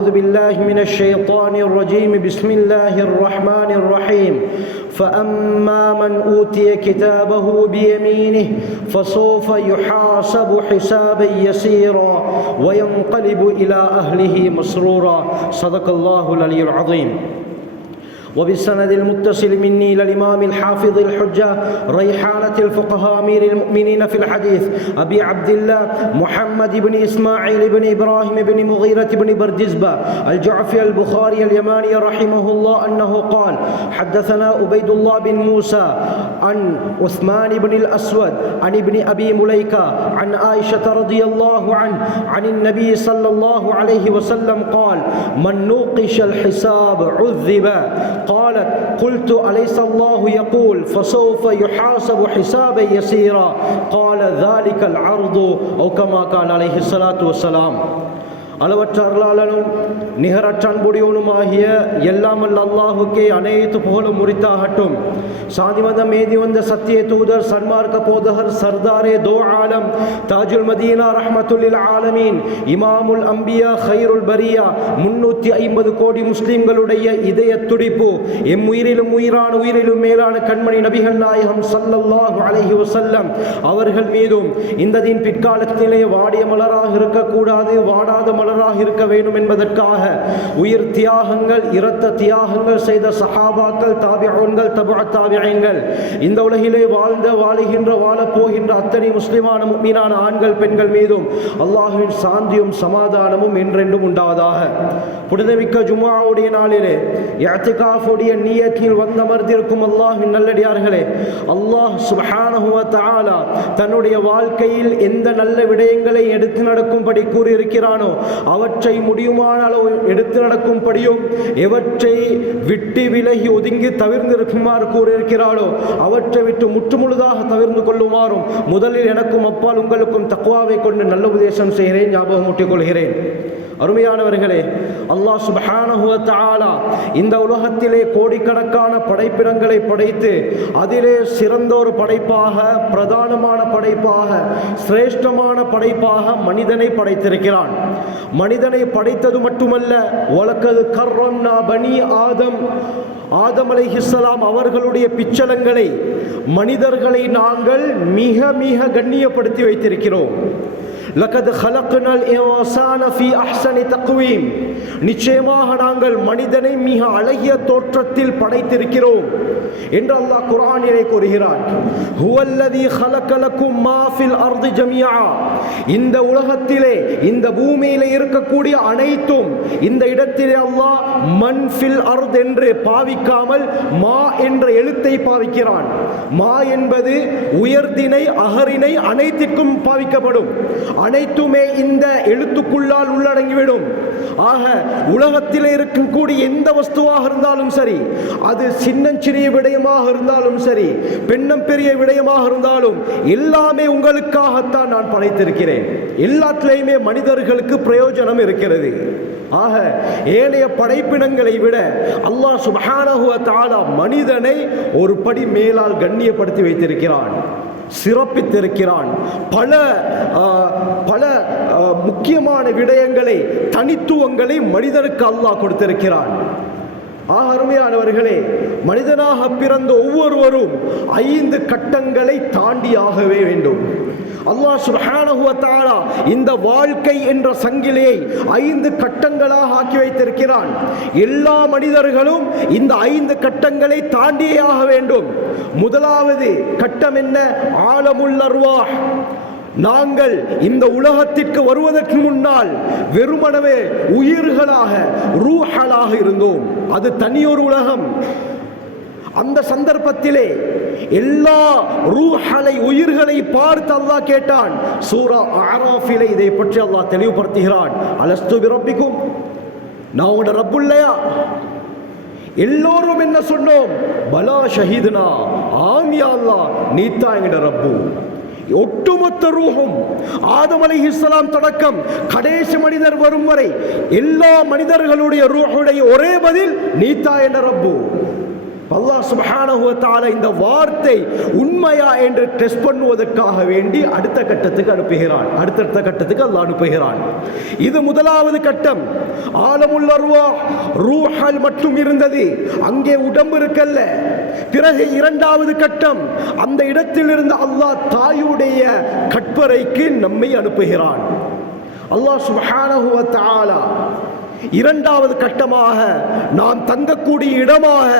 أعوذ بالله من الشيطان الرجيم. بسم الله الرحمن الرحيم. فأما من أوتي كتابه بيمينه فسوف يحاسب حسابا يسيرا وينقلب إلى أهله مسرورا. صدق الله العلي العظيم. وبالسند المتصل مني إلى الإمام الحافظ الحجة ريحانة الفقهاء أمير المؤمنين في الحديث أبي عبد الله محمد بن إسماعيل بن إبراهيم بن مغيرة بن بردزبة الجعفي البخاري اليماني رحمه الله أنه قال حدثنا عبيد الله بن موسى عن عثمان بن الأسود عن ابن أبي مليكة عن عائشة رضي الله عنه عن النبي صلى الله عليه وسلم قال من نوقش الحساب عذب قالت قلت أليس الله يقول فسوف يحاسب حسابا يسيرا. قال ذلك العرض أو كما قال عليه الصلاة والسلام. அளவற்ற அருளாளனும் நிகரற்ற அன்புடையவனுமாகிய எல்லாம் அல்ல அல்லாஹுக்கே அனைத்து புகழும் முறித்தாகட்டும். சாதி மதம் மேதி வந்த சத்திய தூதர் சன்மார்க்க போதகர் சர்தாரே தோ ஆலம் தாஜுல் மதீனா ரஹமத்துல்லில் ஆலமீன் இமாமுல் அம்பியா ஹைருல் பரியா முன்னூற்றி ஐம்பது கோடி முஸ்லிம்களுடைய இதய துடிப்பு எம் உயிரிலும் உயிரான உயிரிலும் மேலான கண்மணி நபிகள் நாயகம் சல்லல்லாஹு அலஹி வசல்லம் அவர்கள் மீதும் இந்ததின் பிற்காலத்திலே வாடிய மலராக இருக்கக்கூடாது வாடாத மலர் மலராக இருக்க வேண்டும் என்பதற்காக உயிர் தியாகங்கள் இரத்த தியாகங்கள் செய்த சஹாபாக்கள் தாபியோன்கள் தபா தாபியங்கள் இந்த உலகிலே வாழ்ந்த வாழுகின்ற வாழப்போகின்ற அத்தனை முஸ்லிமான மீனான ஆண்கள் பெண்கள் மீதும் அல்லாஹுவின் சாந்தியும் சமாதானமும் என்றென்றும் உண்டாவதாக. புனிதமிக்க ஜுமாவுடைய நாளிலே யாத்திகாஃபுடைய நீயத்தில் வந்தமர்ந்திருக்கும் அல்லாஹின் நல்லடியார்களே அல்லாஹ் சுபஹானஹுவ தஆலா தன்னுடைய வாழ்க்கையில் எந்த நல்ல விடயங்களை எடுத்து நடக்கும்படி கூறியிருக்கிறானோ அவற்றை முடியுமான அளவு எடுத்து நடக்கும்படியும் எவற்றை விட்டு விலகி ஒதுங்கி தவிர்ந்திருக்குமாறு கூறியிருக்கிறாளோ அவற்றை விட்டு முற்றுமுழுதாக தவிர்ந்து கொள்ளுமாறும் முதலில் எனக்கும் அப்பால் உங்களுக்கும் தக்குவாவை கொண்டு நல்ல உபதேசம் செய்கிறேன் ஞாபகம் ஊட்டிக் கொள்கிறேன் அருமையானவர்களே அல்லாஹ் சுபஹானஹுவ இந்த உலகத்திலே கோடிக்கணக்கான படைப்பிடங்களை படைத்து அதிலே சிறந்த ஒரு படைப்பாக பிரதானமான படைப்பாக சிரேஷ்டமான படைப்பாக மனிதனை படைத்திருக்கிறான். மனிதனை படைத்தது மட்டுமல்ல வழக்கது கர்ரம்னா பனி ஆதம். ஆதம் அலைஹிஸ்ஸலாம் அவர்களுடைய பிச்சலங்களை மனிதர்களை நாங்கள் மிக மிக கண்ணியப்படுத்தி வைத்திருக்கிறோம். லகத் ஹலக்னல் இன்சான ஃபி அஹ்சனி தக்வீம் நிச்சயமாக நாங்கள் மனிதனை மிக அழகிய தோற்றத்தில் படைத்திருக்கிறோம் என்று அல்லாஹ் குர்ஆனிலே கூறுகிறார் ஹுவல்லதி ஹலக்கலக்கும் மாஃபில் அர்தி ஜமியா இந்த உலகத்திலே இந்த பூமியிலே இருக்கக்கூடிய அனைத்தும் இந்த இடத்திலே அல்லாஹ் மன் ஃபில் அர்த் என்று பாவிக்காமல் மா என்ற எழுத்தை பாவிக்கிறான். மா என்பது உயர்தினை அகரினை அனைத்திற்கும் பாவிக்கப்படும். அனைத்துமே இந்த எழுத்துக்குள்ளால் உள்ளடங்கிவிடும். ஆக உலகத்தில் இருக்கக்கூடிய எந்த வஸ்துவாக இருந்தாலும் சரி அது சின்னஞ்சிறிய விடயமாக இருந்தாலும் சரி பெண்ணம் பெரிய விடயமாக இருந்தாலும் எல்லாமே உங்களுக்காகத்தான் நான் படைத்திருக்கிறேன். எல்லாத்திலையுமே மனிதர்களுக்கு பிரயோஜனம் இருக்கிறது. ஆக ஏனைய படைப்பினங்களை விட அல்லாஹ் சுபஹானஹுவ மனிதனை ஒரு படி மேலால் கண்ணியப்படுத்தி வைத்திருக்கிறான். சிறப்பித்திருக்கிறான். பல பல முக்கியமான விடயங்களை தனித்துவங்களை மனிதனுக்கு அல்லாஹ் கொடுத்திருக்கிறான். ஆக அருமையானவர்களே மனிதனாக பிறந்த ஒவ்வொருவரும் ஐந்து கட்டங்களை தாண்டியாகவே வேண்டும். அல்லாஹ் சுபஹானஹுவத்தாலா இந்த வாழ்க்கை என்ற சங்கிலியை ஐந்து கட்டங்களாக ஆக்கி வைத்திருக்கிறான். எல்லா மனிதர்களும் இந்த ஐந்து கட்டங்களை தாண்டியே ஆக வேண்டும். முதலாவது கட்டம் என்ன? ஆழமுள்ள அர்வாஹ். நாங்கள் இந்த உலகத்திற்கு வருவதற்கு முன்னால் வெறுமனவே உயிர்களாக ரூஹலாக இருந்தோம். அது தனியொரு உலகம். அந்த சந்தர்ப்பத்திலே எல்லா ரூஹலை உயிர்களை பார்த்து அல்லாஹ் கேட்டான். சூரா ஆராஃபிலை இதை பற்றி அல்லாஹ் தெளிவுபடுத்துகிறான். அலஸ்து பிரப்பிக்கும். நான் உங்களோட ரப்பு இல்லையா எல்லோரும் என்ன சொன்னோம்? பலா ஷஹீதுனா. ஆமியா அல்லாஹ் நீத்தா எங்கட ரப்பு. ஒட்டுமொத்த ரூஹும் ஆதம் அலி இஸ்லாம் தொடக்கம் கடைசி மனிதர் வரும் வரை எல்லா மனிதர்களுடைய ரூஹுடைய ஒரே பதில் நீத்தா என்ற ரப்பு. அல்லாஹ் சுப்ஹானஹு இந்த வார்த்தை உண்மையா என்று டெஸ்ட் பண்ணுவதற்காக வேண்டி அடுத்த கட்டத்துக்கு அனுப்புகிறான். அடுத்தடுத்த கட்டத்துக்கு அல்லாஹ் அனுப்புகிறான். இது முதலாவது கட்டம். ஆழமுள்ள ரூவா ரூஹல் மட்டும் இருந்தது. அங்கே உடம்பு இருக்கல்ல. பிறகு இரண்டாவது கட்டம். அந்த இடத்திலிருந்து அல்லாஹ் தாயுடைய கற்பறைக்கு நம்மை அனுப்புகிறான். அல்லாஹ் சுப்ஹானஹு இரண்டாவது கட்டமாக நாம் தங்கக்கூடிய இடமாக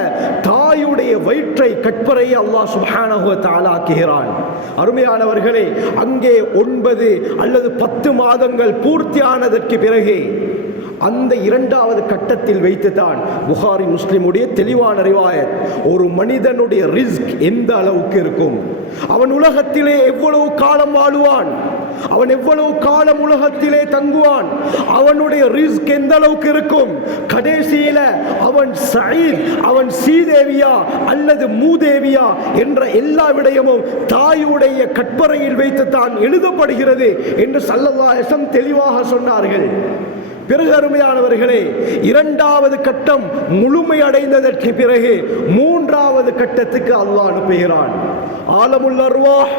தாயுடைய வயிற்றை கற்பரை அல்லாஹ் சுப்ஹானஹு அருமையானவர்களே அங்கே ஒன்பது அல்லது பத்து மாதங்கள் பூர்த்தியானதற்கு பிறகு அந்த இரண்டாவது கட்டத்தில் வைத்துதான் புகாரி முஸ்லிமுடைய தெளிவான ரிவாயத். ஒரு மனிதனுடைய ரிஸ்க் எந்த அளவுக்கு இருக்கும்? அவன் உலகத்திலே எவ்வளவு காலம் வாழுவான்? அவன் எவ்வளவு காலம் உலகத்திலே தங்குவான்? அவனுடைய ரிஸ்க் எந்த அளவுக்கு இருக்கும்? கடைசியில அவன் சயீத் அவன் சீதேவியா அல்லது மூதேவியா என்ற எல்லா விடயமும் தாயுடைய கற்பறையில் வைத்து தான் எழுதப்படுகிறது என்று சல்லல்லாசம் தெளிவாக சொன்னார்கள். பிறகு அருமையானவர்களே இரண்டாவது கட்டம் முழுமை அடைந்ததற்கு பிறகு மூன்றாவது கட்டத்துக்கு அல்லாஹ் அனுப்புகிறான். ஆலமுல் அர்வாஹ்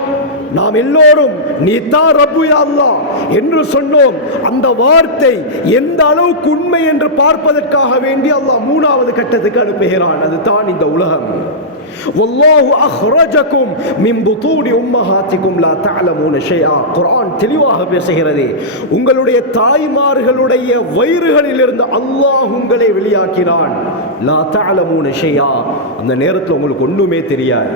நாம் எல்லோரும் நீ தான் ரப்பு யா அல்லாஹ் என்று சொன்னோம் அந்த வார்த்தை எந்த அளவுக்கு உண்மை என்று பார்ப்பதற்காக வேண்டி அல்லாஹ் மூணாவது கட்டத்துக்கு அனுப்புகிறான் அதுதான் இந்த உலகம் والله أخرجكم من بطون أمهاتكم لا تعلمون شيئا குர்ஆன் தெளிவாக பேசுகிறது உங்களுடைய தாய்மார்களுடைய வயிறுகளில் இருந்து அல்லாஹ் உங்களை வெளியாக்கினான் லா தஅலமூன ஷைஆ அந்த நேரத்தில் உங்களுக்கு ஒண்ணுமே தெரியாது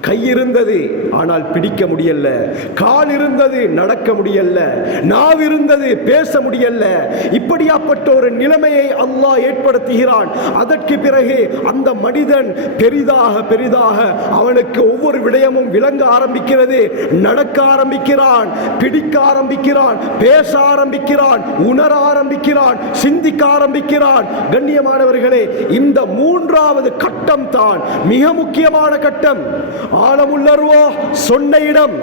கை இருந்தது ஆனால் பிடிக்க முடியல. கால் இருந்தது நடக்க முடியல. நாவு இருந்தது பேச முடியல. இப்படியாப்பட்ட ஒரு நிலைமையை அல்லாஹ் ஏற்படுத்துகிறான். அதற்கு பிறகு அந்த மனிதன் பெரிதாக பெரிதாக அவனுக்கு ஒவ்வொரு விடயமும் விளங்க ஆரம்பிக்கிறது. நடக்க ஆரம்பிக்கிறான் பிடிக்க ஆரம்பிக்கிறான் பேச ஆரம்பிக்கிறான் உணர ஆரம்பிக்கிறான் சிந்திக்க ஆரம்பிக்கிறான். கண்ணியமானவர்களே இந்த மூன்றாவது கட்டம் தான் மிக முக்கியமான கட்டம். ஆழமுள்ளர்வோ சொன்ன இடம்.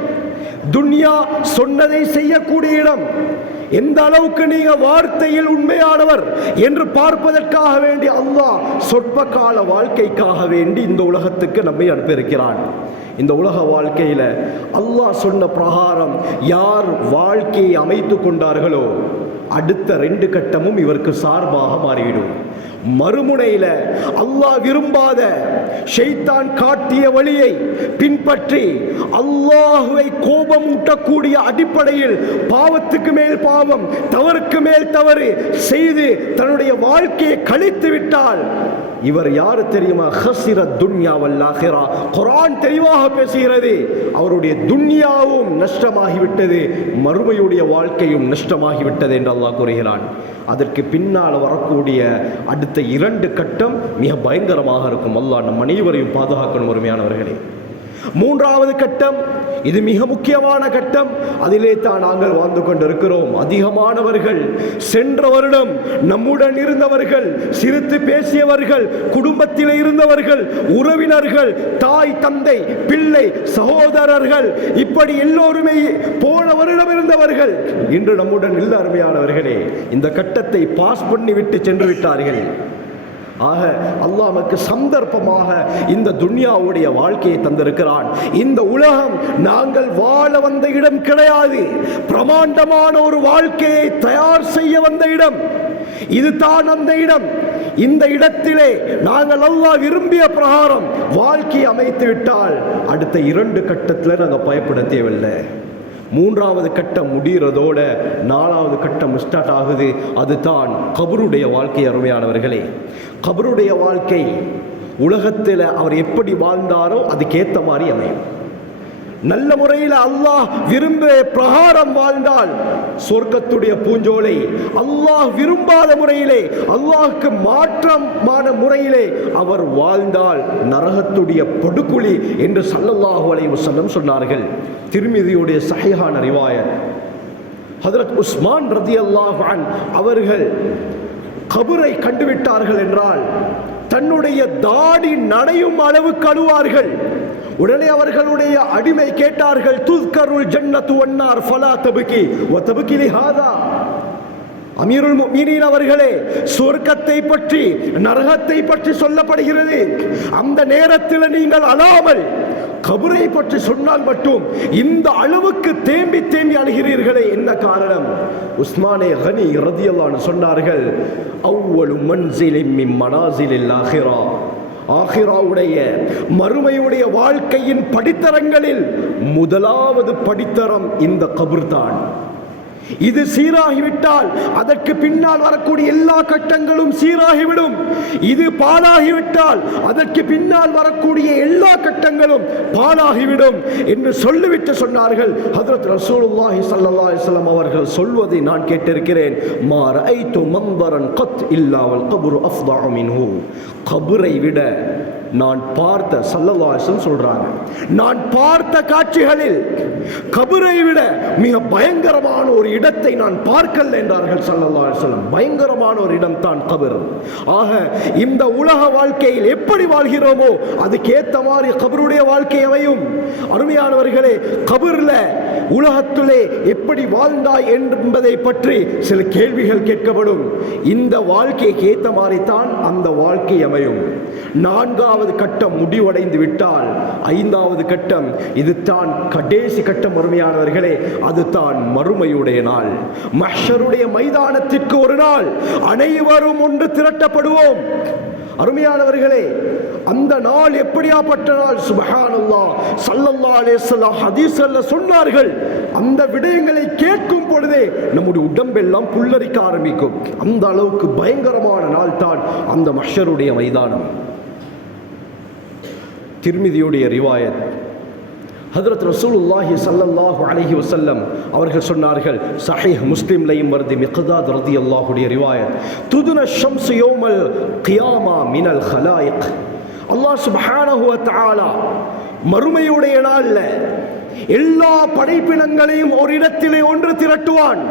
துன்யா சொன்னதை செய்யக்கூடிய இடம். எந்த அளவுக்கு நீங்க வார்த்தையில் உண்மையானவர் என்று பார்ப்பதற்காக வேண்டி அல்லாஹ் சொற்ப கால வாழ்க்கைக்காக வேண்டி இந்த உலகத்துக்கு நம்மை அனுப்பியிருக்கிறான். இந்த உலக வாழ்க்கையில் அல்லாஹ் சொன்ன பிரகாரம் யார் வாழ்க்கையை அமைத்து கொண்டார்களோ அடுத்த ரெண்டு கட்டமும் இவருக்கு சார்பாக மாறிவிடும். மறுமுனையில அல்லாஹ் விரும்பாத ஷைத்தான் காட்டிய வழியை பின்பற்றி அல்லாஹுவை கோபம் ஊட்டக்கூடிய அடிப்படையில் பாவத்துக்கு மேல் பாவம் தவறுக்கு மேல் தவறு செய்து தன்னுடைய வாழ்க்கையை கழித்து விட்டால் இவர் யாரு தெரியுமா? ஹசிர துன்யா வல்லாஹிரா குர்ஆன் தெளிவாக பேசுகிறது. அவருடைய துன்யாவும் நஷ்டமாகிவிட்டது. மறுமையுடைய வாழ்க்கையும் நஷ்டமாகிவிட்டது என்று அல்லாஹ் கூறுகிறான். அதற்கு பின்னால் வரக்கூடிய அடுத்த இரண்டு கட்டம் மிக பயங்கரமாக இருக்கும். அல்லாஹ் நம் அனைவரையும் பாதுகாக்கணும் உரிமையானவர்களே மூன்றாவது கட்டம். இது மிக முக்கியமான கட்டம். அதிலே தான் நாங்கள் வாழ்ந்து கொண்டிருக்கிறோம். அதிகமானவர்கள் சென்ற வருடம் நம்முடன் இருந்தவர்கள் சிரித்து பேசியவர்கள் குடும்பத்தில் இருந்தவர்கள் உறவினர்கள் தாய் தந்தை பிள்ளை சகோதரர்கள் இப்படி எல்லோருமே போன வருடம் இருந்தவர்கள். இன்று நம்முடன் இல்ல அருமையானவர்களே இந்த கட்டத்தை பாஸ் பண்ணிவிட்டு சென்று விட்டார்கள். ஆக அல்லாஹ் நமக்கு சந்தர்ப்பமாக இந்த துன்யாவுடைய வாழ்க்கையை தந்திருக்கிறான். இந்த உலகம் நாங்கள் வாழ வந்த இடம் கிடையாது. பிரமாண்டமான ஒரு வாழ்க்கையை தயார் செய்ய வந்த இடம். இதுதான் அந்த இடம். இந்த இடத்திலே நாங்கள் அல்லாஹ் விரும்பிய பிரகாரம் வாழ்க்கையை அமைத்து விட்டால் அடுத்த இரண்டு கட்டத்தில் நாங்கள் பயப்பட தேவையில்லை. மூன்றாவது கட்டம் முடிகிறதோட நாலாவது கட்டம் ஸ்டார்ட் ஆகுது. அதுதான் கபருடைய வாழ்க்கை அருமையானவர்களே. கபருடைய வாழ்க்கை உலகத்தில் அவர் எப்படி வாழ்ந்தாரோ அதுக்கேற்ற மாதிரி அமையும். நல்ல முறையில் அல்லாஹ் விரும்ப பிரகாரம் வாழ்ந்தால் சொர்க்கத்துடைய பூஞ்சோலை அல்லாஹ் விரும்பாத முறையிலே அல்லாஹுக்கு மாற்றமான முறையிலே அவர் வாழ்ந்தால் நரகத்துடைய படுகுழி என்று சல்லல்லாஹு அலைஹி சொன்னார்கள். திருமிதியுடைய சஹிஹான ரிவாயர் ஹதரத் உஸ்மான் ரதி அல்லாஹான் அவர்கள் கபரை கண்டுவிட்டார்கள் என்றால் தன்னுடைய தாடி நனையும் அளவு கழுவார்கள் உடனே அவர்களுடைய அடிமை கேட்டார்கள் துஸ்கருள் ஜன்னத்து ஒன்னார் ஃபலா தபுக்கி ஒ தபுக்கி லிஹாதா அமீருல் மீனின் அவர்களே சொர்க்கத்தை பற்றி நரகத்தை பற்றி சொல்லப்படுகிறது. அந்த நேரத்தில் நீங்கள் அழாமல் கபரை பற்றி சொன்னால் மட்டும் இந்த அளவுக்கு தேம்பி தேம்பி அழுகிறீர்களே என்ன காரணம்? உஸ்மானே ஹனி ரதியல்லான்னு சொன்னார்கள் அவ்வளவு மன்சிலின் மின் மனாசிலில் ஆஹிரா. ஆஹிராவுடைய மறுமையுடைய வாழ்க்கையின் படித்தரங்களில் முதலாவது படித்தரம் இந்த கபுர்தான். இது சீராகிவிட்டால் அதற்கு பின்னால் வரக்கூடிய எல்லா கட்டங்களும் சீராகிவிடும். இது பாலாகிவிட்டால் அதற்கு பின்னால் வரக்கூடிய எல்லா கட்டங்களும் பாலாகிவிடும் என்று சொல்லிவிட்டு சொன்னார்கள். ஹதரத் ரசூலுல்லாஹி ஸல்லல்லாஹு அலைஹி வஸல்லம் அவர்கள் சொல்வதை நான் கேட்டிருக்கிறேன். மா ரஐது மம்பரன் கத் இல்லாமல் வல் கப்ரு அஃதஅ மின்ஹு. கபரை விட நான் பார்த்த சல்லல்லாசன் சொல்றாங்க. நான் பார்த்த காட்சிகளில் கபரை விட மிக பயங்கரமான ஒரு இடத்தை நான் பார்க்கல என்றார்கள் சல்லல்லாஹு பயங்கரமான ஒரு இடம் தான் கபர். ஆக இந்த உலக வாழ்க்கையில் எப்படி வாழ்கிறோமோ அதுக்கேத்த மாதிரி கபருடைய வாழ்க்கை அமையும். அருமையானவர்களே கபர்ல உலகத்திலே எப்படி வாழ்ந்தாய் என்பதை பற்றி சில கேள்விகள் கேட்கப்படும். இந்த வாழ்க்கைக்கு ஏத்த மாதிரி தான் அந்த வாழ்க்கை அமையும். நான்காவது கட்டம் முடிவடைந்து விட்டால் ஐந்தாவது கட்டம் இது தான் கடைசி கட்டம் அருமையானவர்களே அது தான் மறுமையுடைய நாள். மஷருடைய மைதானத்திற்கு ஒரு நாள் அனைவரும் ஒன்று திரட்டப்படுவோம். அருமையானவர்களே அந்த நாள் எப்படியாப்பட்ட நாள்? சுபஹானல்லா சல்லல்லா அலேசல்லா வஸல்லம் ஹதீஸ்ல சொன்னார்கள் அந்த விடயங்களை கேட்கும் பொழுதே நம்முடைய உடம்பெல்லாம் புல்லரிக்க ஆரம்பிக்கும். அந்த அளவுக்கு பயங்கரமான நாள் தான் அந்த மஷருடைய மைதானம். திருமிதியுடைய ரிவாயத். ஹதரத் ரசூலுல்லாஹி சல்லல்லாஹு அலஹி வசல்லம் அவர்கள் சொன்னார்கள் சஹீஹ் முஸ்லிம்லையும் வருது மிக்தாத் ரதியல்லாஹுடைய ரிவாயத். துதுன ஷம்ஸ் யோமல் கியாமா மினல் ஹலாயிக் அல்லாஹ் சுபஹானஹு வ தஆலா மறுமையுடைய நாள்ல எல்லா படைப்பினங்களையும் ஒரு இடத்திலே ஒன்று திரட்டுவான்.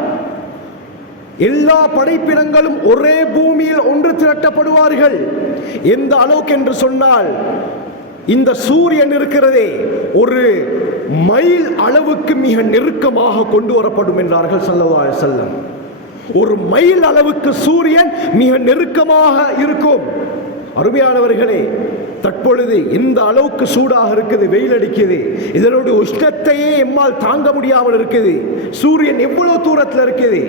எல்லா படைப்பினங்களும் ஒரே பூமியில் ஒன்று திரட்டப்படுவார்கள். எந்த அளவுக்கு என்று சொன்னால் இந்த சூரியன் இருக்கிறதே ஒரு மைல் அளவுக்கு மிக நெருக்கமாக கொண்டு வரப்படும் என்றார்கள் சல்லவா செல்லம் ஒரு மைல் அளவுக்கு சூரியன் மிக நெருக்கமாக இருக்கும். அருமையானவர்களே தற்பொழுது இந்த அளவுக்கு சூடாக இருக்குது வெயில் அடிக்குது. இதனுடைய உஷ்ணத்தையே எம்மால் தாங்க முடியாமல் இருக்குது. சூரியன் எவ்வளவு தூரத்தில் இருக்குது?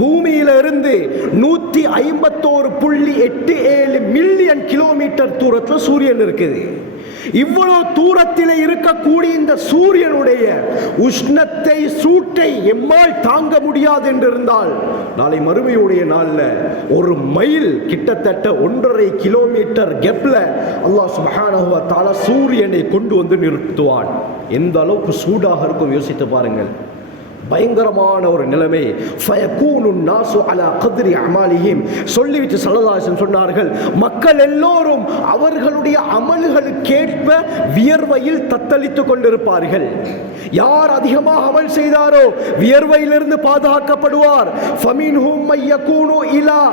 பூமியில இருந்து நூத்தி ஐம்பத்தோரு புள்ளி எட்டு ஏழு மில்லியன் கிலோமீட்டர் தூரத்தில் சூரியன் இருக்குது. இவ்வளவு தூரத்தில் இருக்கக்கூடிய இந்த சூரியனுடைய உஷ்ணத்தை சூட்டை எம்மால் தாங்க முடியாது என்றிருந்தால் நாளை மறுமையுடைய நாளில் ஒரு மைல் கிட்டத்தட்ட ஒன்றரை கிலோமீட்டர் கெப்ல அல்லாஹ் சுப்ஹானஹு வ சூரியனை கொண்டு வந்து நிறுத்துவான். எந்த அளவுக்கு சூடாக இருக்கும் யோசித்து பாருங்கள். பயங்கரமான ஒரு நிலைமை. நாசு அலா கதிரி அமாலியும் சொல்லிவிட்டு சல்லல்லாஹு சொன்னார்கள் மக்கள் எல்லோரும் அவர்களுடைய அமல்களுக்கேற்ப வியர்வையில் தத்தளித்துக் கொண்டிருப்பார்கள். யார் அதிகமாக அமல் செய்தாரோ வியர்வையிலிருந்து பாதுகாக்கப்படுவார். மையகூனு இலா.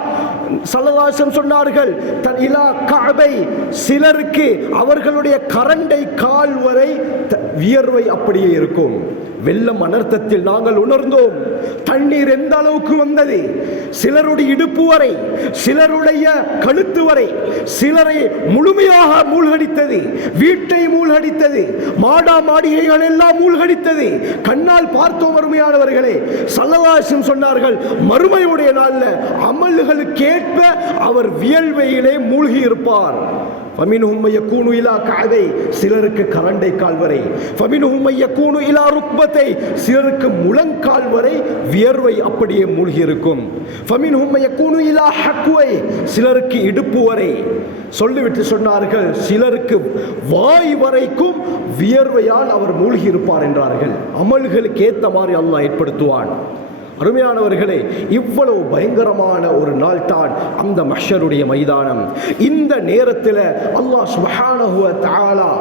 சல்லல்லாஹு சொன்னார்கள் தன் இலா கஅபை. சிலருக்கு அவர்களுடைய கரண்டை கால் வரை த- வியர்வை அப்படியே இருக்கும். வெள்ளம் அனர்த்தத்தில் நாங்கள் உணர்ந்தோம். தண்ணீர் எந்த அளவுக்கு வந்தது? சிலருடைய இடுப்பு வரை சிலருடைய கழுத்து வரை சிலரை முழுமையாக மூழ்கடித்தது. வீட்டை மூழ்கடித்தது. மாடா மாடிகைகள் எல்லாம் மூழ்கடித்தது. கண்ணால் பார்த்தோம் அருமையானவர்களே. சல்லவாசம் சொன்னார்கள் மறுமையுடைய நாளில் அமல்களுக்கேற்ப அவர் வியல்வையிலே மூழ்கி இருப்பார் ஃபமின்ஹும் யக்கூனு இலா கஅதை சிலருக்கு கரண்டை கால் வரை. ஃபமின்ஹும் யக்கூனு இலா ருக்பத்தை சிலருக்கு முழங்கால் வரை வியர்வை அப்படியே மூழ்கி இருக்கும் ஃபமின்ஹும் யக்கூனு இலா ஹக்வை சிலருக்கு இடுப்பு வரை. சொல்லிவிட்டு சொன்னார்கள் சிலருக்கு வாய் வரைக்கும் வியர்வையால் அவர் மூழ்கி இருப்பார் என்றார்கள். அமல்களுக்கு ஏற்ற மாதிரி அல்லாஹ் ஏற்படுத்துவான். அருமையானவர்களே இவ்வளவு பயங்கரமான ஒரு நாள் தான் அந்த மஷருடைய மைதானம். இந்த நேரத்தில் அல்லாஹ் சுபஹானஹுவ தாலா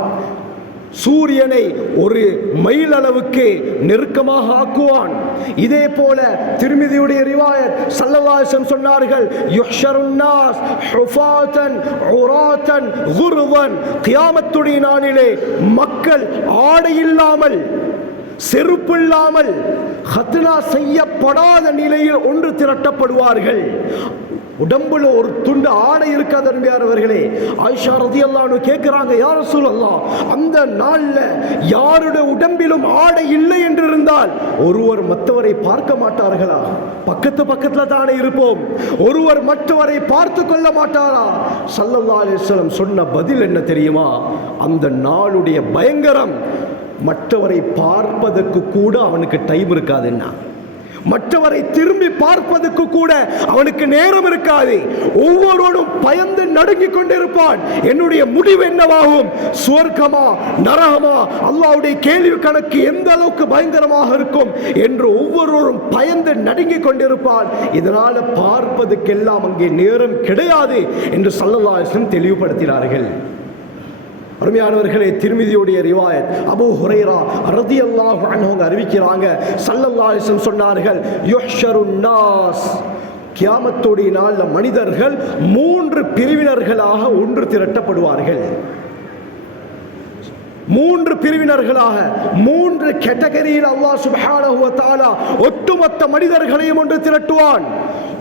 சூரியனை ஒரு மைல் அளவுக்கு நெருக்கமாக ஆக்குவான். இதே போல திருமிதியுடைய ரிவாயத் சல்லவாசன் சொன்னார்கள் யுஹ்ஷருன் ஹுஃபாதன் உராதன் குருவன். கியாமத்துடைய நாளிலே மக்கள் ஆடை இல்லாமல் செருப்பு இல்லாமல் ஹத்னா செய்யப்படாத நிலையில் ஒன்று திரட்டப்படுவார்கள். உடம்புல ஒரு துண்டு ஆடை இருக்காது அருமையானவர்களே ஆயிஷா ரதியல்லான்னு கேட்கிறாங்க யார் சொல்லலாம் அந்த நாளில் யாருடைய உடம்பிலும் ஆடை இல்லை என்று இருந்தால் ஒருவர் மற்றவரை பார்க்க மாட்டார்களா? பக்கத்து பக்கத்தில் தானே இருப்போம். ஒருவர் மற்றவரை பார்த்து கொள்ள மாட்டாரா? சல்லல்லா அலிஸ்லம் சொன்ன பதில் என்ன தெரியுமா? அந்த நாளுடைய பயங்கரம். மற்றவரை பார்ப்பதற்கு கூட அவனுக்கு டைம் இருக்காதுன்னா. மற்றவரை திரும்பி பார்ப்பதற்கு கூட அவனுக்கு நேரம் இருக்காது. ஒவ்வொருவரும் பயந்து நடுங்கிக் கொண்டிருப்பான். என்னுடைய முடிவு என்னவாகும்? சுவர்க்கமா நரகமா? அல்லாவுடைய கேள்வி கணக்கு எந்த அளவுக்கு பயங்கரமாக இருக்கும் என்று ஒவ்வொருவரும் பயந்து நடுங்கிக் கொண்டிருப்பான். இதனால பார்ப்பதற்கெல்லாம் அங்கே நேரம் கிடையாது என்று சல்லல்லாசன் தெளிவுபடுத்தினார்கள். அருமையானவர்களே திருமிதியுடைய ரிவாயத். அபு ஹுரைரா ரதி அல்லாஹ் அவங்க அறிவிக்கிறாங்க. சல்லல்லாஹம் சொன்னார்கள் யுஹ்ஷருன் நாஸ் கியாமத்துடைய நாளில் மனிதர்கள் மூன்று பிரிவினர்களாக ஒன்று திரட்டப்படுவார்கள். மூன்று பிரிவினர்களாக மூன்று கேட்டகரியில் அல்லாஹ் சுபஹானஹு வ தஆலா ஒட்டுமொத்த மனிதர்களையும் ஒன்று திரட்டுவான்.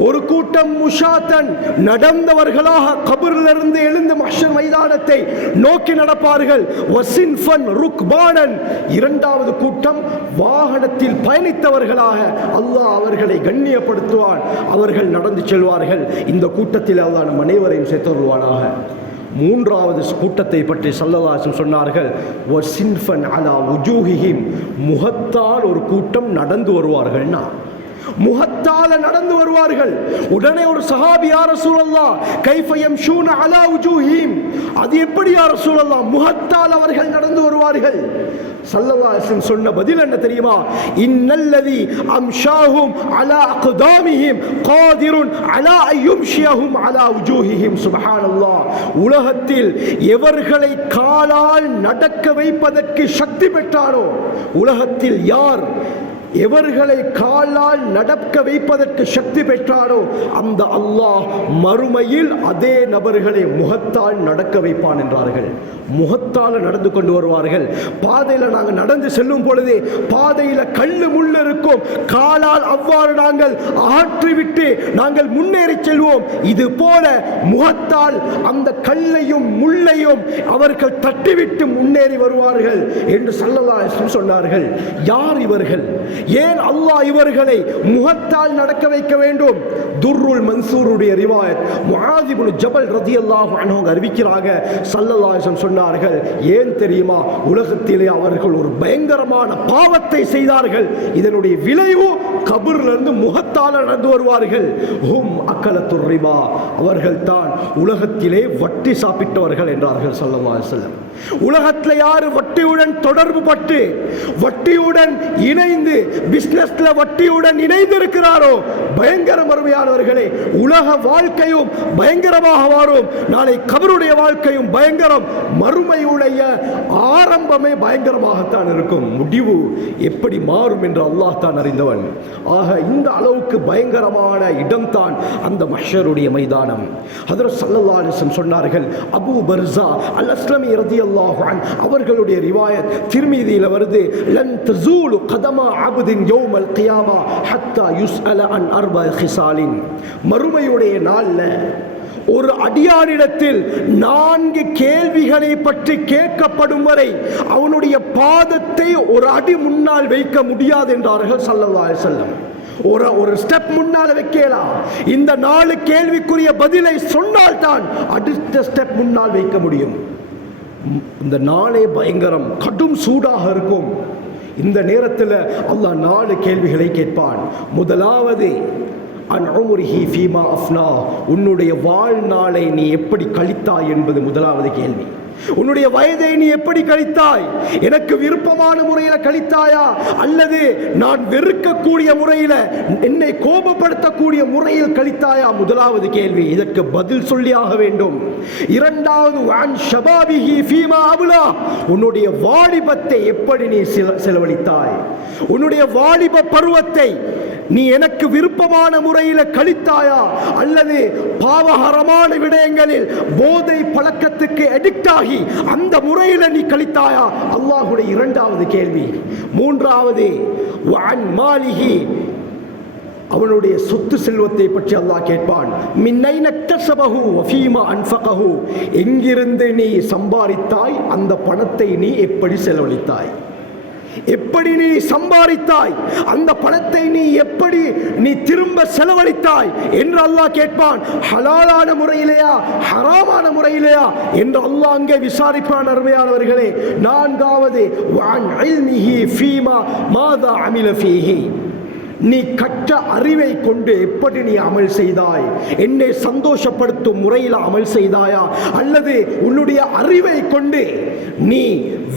ஒரு கூட்டம் முஷாத்தன் நடந்தவர்களாக கபரிலிருந்து எழுந்து மஹ்ஷர் மைதானத்தை நோக்கி நடப்பார்கள். வசின்ஃபன் ருக்பானன் இரண்டாவது கூட்டம் வாகனத்தில் பயணித்தவர்களாக அல்லாஹ் அவர்களை கண்ணியப்படுத்துவான். அவர்கள் நடந்து செல்வார்கள். இந்த கூட்டத்தில் அல்லாஹ் நம் அனைவரையும் சேர்த்தருள்வானாக மூன்றாவது கூட்டத்தை பற்றி சல்லதாசம் சொன்னார்கள் வசின்ஃபன் அலா உஜூஹிஹிம். முகத்தால் ஒரு கூட்டம் நடந்து வருவார்கள்னா. முகத்தால நடந்து வருவார்கள். உடனே ஒரு சஹாபி யார சூழல்லா கைஃபயம் ஷூன அலா உஜூஹீம் அது எப்படி யார சூழல்லா முகத்தால் அவர்கள் நடந்து வருவார்கள். சல்லவாசன் சொன்ன பதில் என்ன தெரியுமா? இன்னல்லதி அம்ஷாஹும் அலா அக்தாமிஹிம் காதிருன் அலா அய்யும்ஷியஹும் அலா உஜூஹிஹிம் சுப்ஹானல்லாஹ் உலகத்தில் எவர்களை காலால் நடக்க வைப்பதற்கு சக்தி பெற்றாரோ? உலகத்தில் யார் எவர்களை காலால் நடக்க வைப்பதற்கு சக்தி பெற்றாரோ அந்த அல்லாஹ் மறுமையில் அதே நபர்களை முகத்தால் நடக்க வைப்பான் என்றார்கள். முகத்தால் நடந்து கொண்டு வருவார்கள். பாதையில் நாங்கள் நடந்து செல்லும் பொழுது பாதையில் கல்லு முள்ளு இருக்கும். காலால் அவ்வாறு நாங்கள் ஆற்றிவிட்டு நாங்கள் முன்னேறி செல்வோம். இது போல முகத்தால் அந்த கல்லையும் முள்ளையும் அவர்கள் தட்டிவிட்டு முன்னேறி வருவார்கள் என்று சல்லல்லா சொன்னார்கள். யார் இவர்கள்? ஏன் அல்லாஹ் இவர்களை முகத்தால் நடக்க வைக்க வேண்டும்? துர்ருல் மன்சூருடைய ரிவாயத் முஆதிபுல் ஜபல் ரதியல்லாஹு அன்ஹு அறிவிக்கிறாங்க. ஸல்லல்லாஹு சொன்னார்கள் ஏன் தெரியுமா? உலகத்திலே அவர்கள் ஒரு பயங்கரமான பாவத்தை செய்தார்கள். இதனுடைய விளைவு கபூர்லேருந்து முகத்தால் நடந்து வருவார்கள். ஹும் அக்கலத்துர் ரிபா. அவர்கள் தான் உலகத்திலே வட்டி சாப்பிட்டவர்கள் என்றார்கள் ஸல்லல்லாஹு அலைஹி உலகத்தில் யாரு வட்டியுடன் தொடர்பு பட்டு வட்டியுடன் இணைந்து பிசினஸ்ல வட்டியுடன் இணைந்து இருக்கிறாரோ பயங்கர மறுமையானவர்களே உலக வாழ்க்கையும் பயங்கரமாக மாறும். நாளை கபருடைய வாழ்க்கையும் பயங்கரம் மறுமையுடைய ஆரம்பமே பயங்கரமாகத்தான் இருக்கும். முடிவு எப்படி மாறும் என்று அல்லாஹ் தான் அறிந்தவன். ஆக இந்த அளவுக்கு பயங்கரமான இடம்தான் அந்த மஷருடைய மைதானம். ஹதரத் சல்லல்லா அலைஹி சொன்னார்கள் அபு பர்சா அல் அஸ்லமி ரதி அல்லாஹான் அவர்களுடைய ரிவாயத் திருமீதியில் வருது லன் தசூலு கதமா அபுதின் யோமல் கியாமா ஹத்தா யுஸ் அல அன் அர்பா ஹிசாலின் மறுமையுடைய நாள்ல ஒரு அடியாரிடத்தில் நான்கு கேள்விகளை பற்றி கேட்கப்படும் வரை அவனுடைய பாதத்தை ஒரு அடி முன்னால் வைக்க முடியாது என்றார்கள் ஸல்லல்லாஹு செல்லம் ஒரு ஒரு ஸ்டெப் முன்னால் வைக்கலாம். இந்த நாலு கேள்விக்குரிய பதிலை சொன்னால் தான் அடுத்த ஸ்டெப் முன்னால் வைக்க முடியும். இந்த நாளே பயங்கரம் கடும் சூடாக இருக்கும். இந்த நேரத்தில் அல்லாஹ் நாலு கேள்விகளை கேட்பான். முதலாவது அன் ஃபீமா அஃப்னா. உன்னுடைய வாழ்நாளை நீ எப்படி கழித்தாய் என்பது முதலாவது கேள்வி. உன்னுடைய வயதை நீ எப்படி கழித்தாய்? எனக்கு விருப்பமான முறையில் கழித்தாயா? அல்லது நான் வெறுக்கக்கூடிய முறையில் என்னை கோபப்படுத்தக்கூடிய முறையில் கழித்தாயா? முதலாவது கேள்வி. இதற்கு பதில் சொல்லியாக வேண்டும். இரண்டாவது ஃபீமா உன்னுடைய வாலிபத்தை எப்படி நீ செலவழித்தாய்? உன்னுடைய வாலிப பருவத்தை நீ எனக்கு விருப்பமான முறையில் கழித்தாயா? அல்லது பாவகரமான விடயங்களில் போதை பழக்கத்துக்கு அடிக்ட் ஆகி அந்த முறையில் நீ கழித்தாயா? அல்லாஹுடைய இரண்டாவது கேள்வி. மூன்றாவது மாளிகி அவனுடைய சொத்து செல்வத்தை பற்றி அல்லாஹ் கேட்பான். அன்ஃபகஹு எங்கிருந்து நீ சம்பாதித்தாய் அந்த பணத்தை நீ எப்படி செலவழித்தாய்? எப்படி நீ சம்பாதித்தாய்? அந்த பணத்தை நீ எப்படி நீ திரும்ப செலவழித்தாய்? என்று அல்லாஹ் கேட்பான். ஹலாலான முறையிலேயா? ஹராமான முறையிலேயா? என்று அல்லாஹ் அங்கே விசாரிப்பான் அருமையானவர்களே. நான்காவது ஃபீமா மாதா அமில ஃபீஹி. நீ கற்ற அறிவை கொண்டு எப்படி நீ அமல் செய்தாய்? என்னை சந்தோஷப்படுத்தும் முறையில் அமல் செய்தாயா? அல்லது உன்னுடைய அறிவை கொண்டு நீ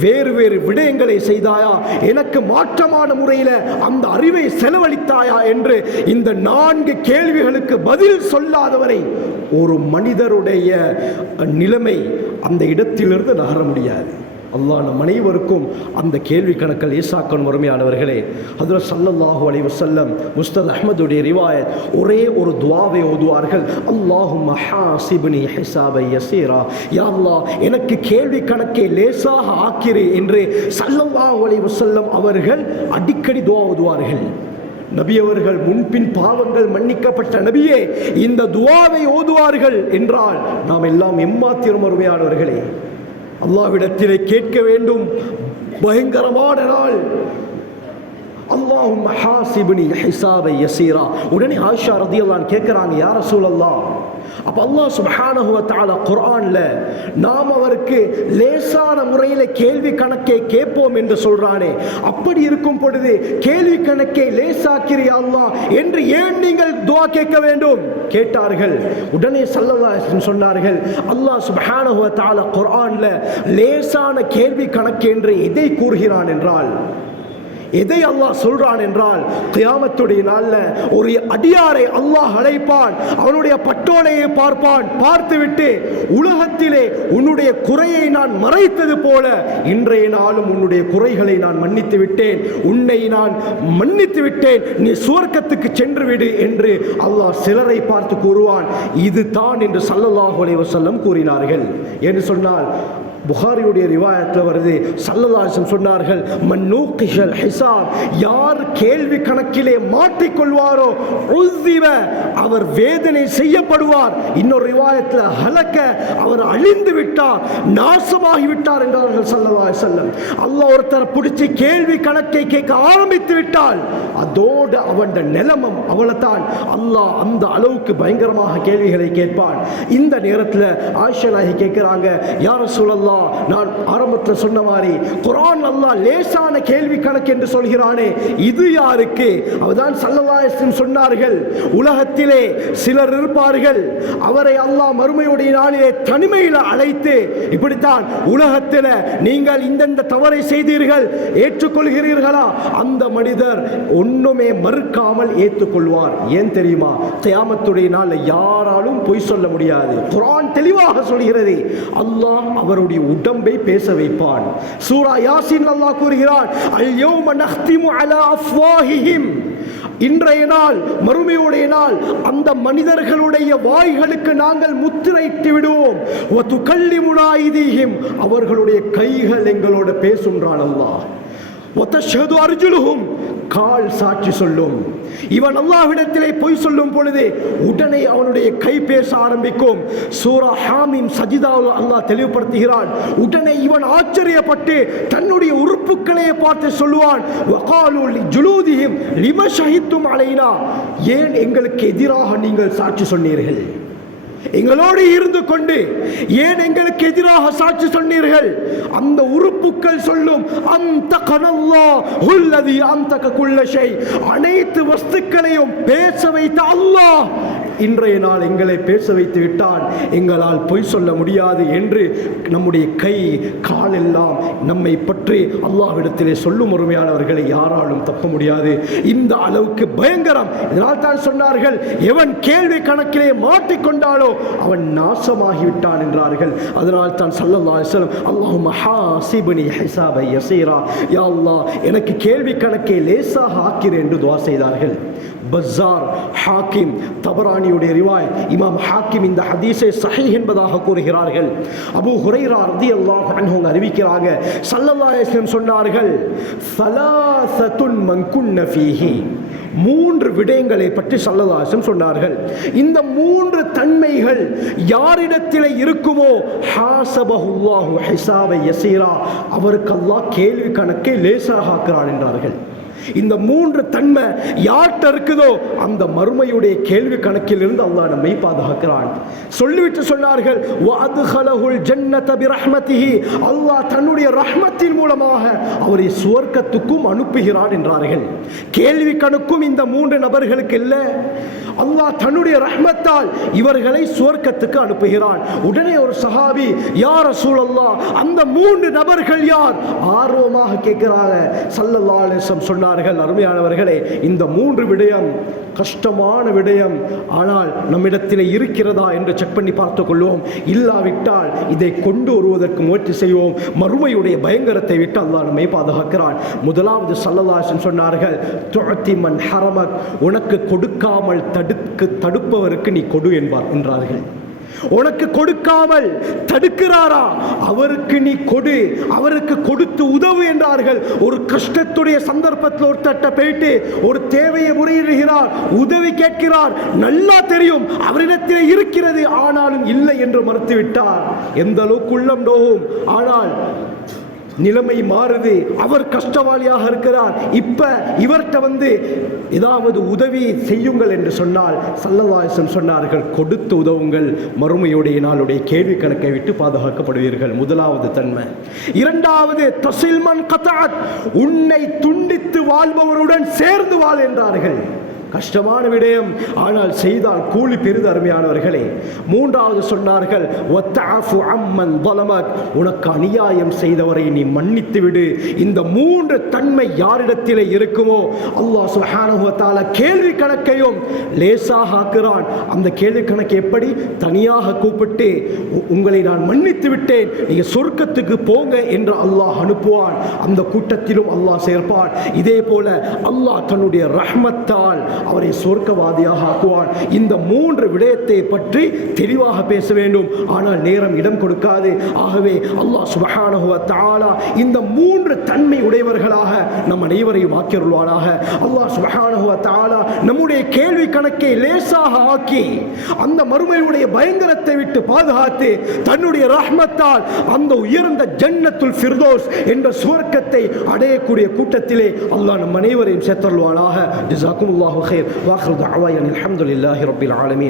வேறு வேறு விடயங்களை செய்தாயா? எனக்கு மாற்றமான முறையில் அந்த அறிவை செலவழித்தாயா என்று இந்த நான்கு கேள்விகளுக்கு பதில் சொல்லாதவரை ஒரு மனிதருடைய நிலைமை அந்த இடத்திலிருந்து நகர முடியாது. அல்லாஹ் நம் அனைவருக்கும் அந்த கேள்வி கணக்கில் ஈசாக்கன் வறுமையானவர்களே அதில் சல்லல்லாஹு அலி வசல்லம் முஸ்தத் அஹமதுடைய ரிவாயத் ஒரே ஒரு துவாவை ஓதுவார்கள் அல்லாஹும் மஹாசிப்னி ஹிசாபை யசீரா யா அல்லாஹ் எனக்கு கேள்வி கணக்கை லேசாக ஆக்கிறே என்று சல்லல்லாஹு அலி வசல்லம் அவர்கள் அடிக்கடி துவா ஓதுவார்கள். நபி அவர்கள் முன்பின் பாவங்கள் மன்னிக்கப்பட்ட நபியே இந்த துவாவை ஓதுவார்கள் என்றால் நாம் எல்லாம் எம்மாத்திரம் அருமையானவர்களே அல்லாவிடத்திலே கேட்க வேண்டும். பயங்கரமான நாள். அல்லாஹும் ஹாசிபினி ஹிசாபை யசீரா. உடனே ஆஷா ரதியல்லான் கேட்குறாங்க யார சூழல்லாம் அப்ப அல்லாஹ் சுப்ஹானஹு வ நாம் அவருக்கு லேசான முறையில் கேள்வி கணக்கை கேட்போம் என்று சொல்றானே. அப்படி இருக்கும் பொழுது கேள்வி கணக்கை லேசாக்கிறியா அல்லா என்று ஏன் நீங்கள் துவா கேட்க வேண்டும்? கேட்டார்கள். உடனே சல்லல்லா சொன்னார்கள் அல்லாஹ் சுப்ஹானஹு வ லேசான கேள்வி கணக்கு என்று எதை கூறுகிறான்? என்றால் எதை அல்லாஹ் சொல்றான் என்றால் கியாமத்துடைய நாளில் ஒரு அடியாரை அல்லாஹ் அழைப்பான் அவனுடைய பட்டோலையை பார்ப்பான் பார்த்துவிட்டு உலகத்திலே உன்னுடைய குறையை நான் மறைத்தது போல இன்றைய நாளும் உன்னுடைய குறைகளை நான் மன்னித்து விட்டேன் உன்னை நான் மன்னித்து விட்டேன் நீ சுவர்க்கத்துக்கு சென்று விடு என்று அல்லாஹ் சிலரை பார்த்து கூறுவான். இது தான் என்று சல்லல்லாஹு அலைவசல்லம் கூறினார்கள். என்று சொன்னால் புகாரியுடைய ரிவாயத்தில் வருது. சல்லதாசம் சொன்னார்கள் மன்னூக்கிஷல் ஹிசாப் யார் கேள்வி கணக்கிலே மாட்டிக்கொள்வாரோ உஸ்திவ அவர் வேதனை செய்யப்படுவார். இன்னொரு ரிவாயத்தில் ஹலக்க அவர் அழிந்து விட்டார் நாசமாகி விட்டார் என்றார்கள் சல்லதா செல்லம் அல்லாஹ் ஒருத்தர் பிடிச்சி கேள்வி கணக்கை கேட்க ஆரம்பித்து விட்டால் அதோடு அவன் நிலமம் அவளைத்தான் அல்லாஹ் அந்த அளவுக்கு பயங்கரமாக கேள்விகளை கேட்பான். இந்த நேரத்தில் ஆயிஷா நாயகி யாரை சொல்லலாம் அல்லாஹ் நான் ஆரம்பத்தில் சொன்ன மாதிரி குரான் அல்லாஹ் லேசான கேள்வி கணக்கு என்று சொல்கிறானே. இது யாருக்கு? அவதான் சல்லல்லாஹு சொன்னார்கள் உலகத்திலே சிலர் இருப்பார்கள். அவரை அல்லாஹ் மறுமையுடைய நாளிலே தனிமையில் அழைத்து இப்படித்தான் உலகத்தில் நீங்கள் இந்தந்த தவறை செய்தீர்கள் ஏற்றுக்கொள்கிறீர்களா? அந்த மனிதர் ஒண்ணுமே மறுக்காமல் ஏற்றுக்கொள்வார். ஏன் தெரியுமா? தியாமத்துடைய நாளில் யாராலும் பொய் சொல்ல முடியாது. குரான் தெளிவாக சொல்கிறது அல்லாஹ் அவருடைய உடம்பை பேச வைப்பான். சூரா யாசின் அல்லாஹ் கூறுகிறான் அல் நஹ்திமு அலா அஃப்வாஹிஹிம். இன்றைய நாள் மறுமையுடைய நாள் அந்த மனிதர்களுடைய வாய்களுக்கு நாங்கள் முத்திரைட்டு விடுவோம். ஒத்து கள்ளி முனாயிதீகம் அவர்களுடைய கைகள் எங்களோட பேசுன்றான் அல்லாஹ். ஒத்தஷது அர்ஜுனுகும் கால் சாட்சி சொல்லும். இவன் அல்லாஹ்விடத்திலே பொய் சொல்லும் பொழுது உடனே அவனுடைய கை பேச ஆரம்பிக்கும். சூரா ஹாமின் சஜிதாவில் அல்லாஹ் தெளிவுபடுத்துகிறான். உடனே இவன் ஆச்சரியப்பட்டு தன்னுடைய உறுப்புகளை பார்த்து சொல்லுவான் வகாலு லிம ஷஹித்தும் அலைனா? ஏன் எங்களுக்கு எதிராக நீங்கள் சாட்சி சொன்னீர்கள்? எங்களோடு இருந்து கொண்டு ஏன் எங்களுக்கு எதிராக சாட்சி சொன்னீர்கள்? அந்த உறுப்புக்கள் சொல்லும் அந்த கனல்லா உள்ளது அந்த குள்ளஷை அனைத்து வஸ்துக்களையும் பேச வைத்த அல்லாஹ் இன்றைய நாள் எங்களை பேச வைத்து விட்டான் எங்களால் பொய் சொல்ல முடியாது என்று நம்முடைய கை கால் எல்லாம் நம்மை பற்றி அல்லாவிடத்திலே சொல்லும் ஒருமையானவர்களை யாராலும் தப்ப முடியாது. இந்த அளவுக்கு பயங்கரம். இதனால் தான் சொன்னார்கள் எவன் கேள்வி கணக்கிலே மாட்டிக்கொண்டாலோ அவன் நாசமாகிவிட்டான் என்றார்கள். அதனால் தான் சல்லல்லாஹு அலைஹி வஸல்லம் அல்லாஹும்ம ஹாசிப்னி ஹிசாபை யசீரா. யா அல்லாஹ் எனக்கு கேள்வி கணக்கை லேசாக ஆக்கிறேன் என்று துவா செய்தார்கள். பஸார் ஹாக்கிம் தபரானியுடைய ரிவாய் இமாம் ஹாக்கிம் இந்த ஹதீஸை சஹி என்பதாக கூறுகிறார்கள். அபு ஹுரைரா ரதி அல்லாஹ் அவங்க அறிவிக்கிறாங்க. ஸல்லல்லாஹு அலைஹி சொன்னார்கள் ஸலாஸத்துன் மன் குன்ன ஃபீஹி. மூன்று விடயங்களை பற்றி சல்லதாசம் சொன்னார்கள். இந்த மூன்று தன்மைகள் யாரிடத்தில் இருக்குமோ ஹாசபஹுல்லாஹு ஹிசாபை யசீரா அவருக்கு அல்லாஹ் கேள்வி கணக்கை லேசாக ஆக்கிறான் என்றார்கள். இந்த மூன்று தன்மை யார்கிட்ட இருக்குதோ அந்த மறுமையுடைய கேள்வி கணக்கில் இருந்து அல்லாஹ் நம்மை பாதுகாக்கிறான். சொல்லிவிட்டு சொன்னார்கள் வஅத்ஹலஹுல் ஜன்னத பிரஹ்மதிஹி. அல்லாஹ் தன்னுடைய ரஹ்மத்தின் மூலமாக அவரை சுவர்க்கத்துக்கும் அனுப்புகிறான் என்றார்கள். கேள்வி கணக்கும் இந்த மூன்று நபர்களுக்கு இல்லை. அல்லாஹ் தன்னுடைய ரஹ்மத்தால் இவர்களை சுவர்க்கத்துக்கு அனுப்புகிறான். உடனே ஒரு சஹாபி யார் சூழல்லா அந்த மூன்று நபர்கள் யார்? ஆர்வமாக கேட்கிறாங்க. சல்லல்லா சொன்னார்கள் அருமையானவர்களே இந்த மூன்று விடயம் கஷ்டமான விடயம். ஆனால் நம்மிடத்தில் இருக்கிறதா? என்று செக் பண்ணி பார்த்துக் கொள்வோம். இல்லாவிட்டால் இதை கொண்டு வருவதற்கு முயற்சி செய்வோம். மறுமையுடைய பயங்கரத்தை விட்டு அல்லாஹ் நம்மை பாதுகாக்கிறான். முதலாவது சல்லதாசன் சொன்னார்கள் துஅத்தி மன் ஹரமக் உனக்கு கொடுக்காமல் தடு தடுக்கு தடுப்பவருக்கு நீ கொடு என்பார் என்றார்கள். உனக்கு கொடுக்காமல் தடுக்கிறாரா? அவருக்கு நீ கொடு அவருக்கு கொடுத்து உதவு என்றார்கள். ஒரு கஷ்டத்துடைய சந்தர்ப்பத்தில் ஒரு போயிட்டு ஒரு தேவையை முறையிடுகிறார் உதவி கேட்கிறார் நல்லா தெரியும் அவரிடத்தில் இருக்கிறது ஆனாலும் இல்லை என்று மறுத்துவிட்டார். எந்த அளவுக்கு உள்ளம் நோகும். ஆனால் நிலைமை மாறுது. அவர் கஷ்டவாளியாக இருக்கிறார். இப்ப இவர்கிட்ட வந்து ஏதாவது உதவி செய்யுங்கள் என்று சொன்னால் சல்லவாசம் சொன்னார்கள் கொடுத்து உதவுங்கள். மறுமையுடைய நாளுடைய கேள்வி கணக்கை விட்டு பாதுகாக்கப்படுவீர்கள். முதலாவது தன்மை. இரண்டாவது தசில்மன் கதாத் உன்னை துண்டித்து வாழ்பவருடன் சேர்ந்து வாழ் என்றார்கள். கஷ்டமான விடயம். ஆனால் செய்தால் கூலி பெரிது அருமையானவர்களே. மூன்றாவது சொன்னார்கள் உனக்கு அநியாயம் செய்தவரை நீ மன்னித்து விடு. இந்த மூன்று தன்மை யாரிடத்திலே இருக்குமோ? அல்லாஹ் சுஹானுவத்தால கேள்வி கணக்கையும் லேசாக ஆக்குறான். அந்த கேள்வி கணக்கு எப்படி? தனியாக கூப்பிட்டு உங்களை நான் மன்னித்து விட்டேன். நீங்க சொர்க்கத்துக்கு போங்க என்று அல்லாஹ் அனுப்புவான். அந்த கூட்டத்திலும் அல்லாஹ் சேர்ப்பான். இதே போல அல்லாஹ் தன்னுடைய ரஹ்மத்தால் அவரை சொர்க்கவாதியாக ஆக்குவான். இந்த மூன்று விடயத்தை பற்றி தெளிவாக பேச வேண்டும். ஆனால் நேரம் இடம் கொடுக்காது. ஆகவே அல்லாஹ் சுபஹானஹுவ தாலா இந்த மூன்று தன்மை உடையவர்களாக நம் அனைவரையும் ஆக்கியருள்வானாக. அல்லாஹ் சுபஹானஹுவ தாலா நம்முடைய கேள்வி கணக்கை லேசாக ஆக்கி அந்த மறுமையுடைய பயங்கரத்தை விட்டு பாதுகாத்து தன்னுடைய ரஹ்மத்தால் அந்த உயர்ந்த ஜன்னத்துல் ஃபிர்தோஸ் என்ற சுவர்க்கத்தை அடையக்கூடிய கூட்டத்திலே அல்லாஹ் நம் அனைவரையும் சேர்த்தருள்வானாக. ஜஸாக்குமுல்லாஹு خير وآخر دعوانا الحمد لله رب العالمين.